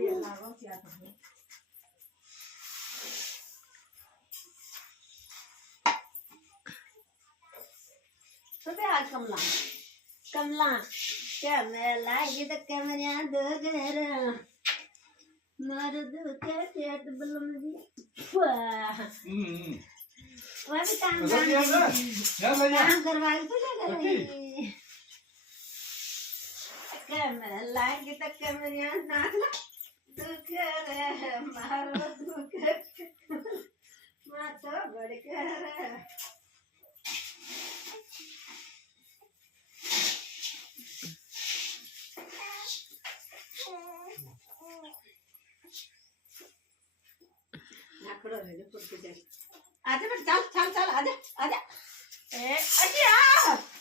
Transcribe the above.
ये लागो क्या था तो ते आज कमला कमला क्या मैं लागी तो कैमरा दो घर मार दो क्या पेट बलम दी वाह वह भी काम करवाई तो क्या करेगी कैमरा लागी तो कैमरा नाचना दुख रे मारो दुख मातो बड़कर नाकड़ो रे फुट के चल आजा बेटा चल चल चल आजा आजा ए अजी आ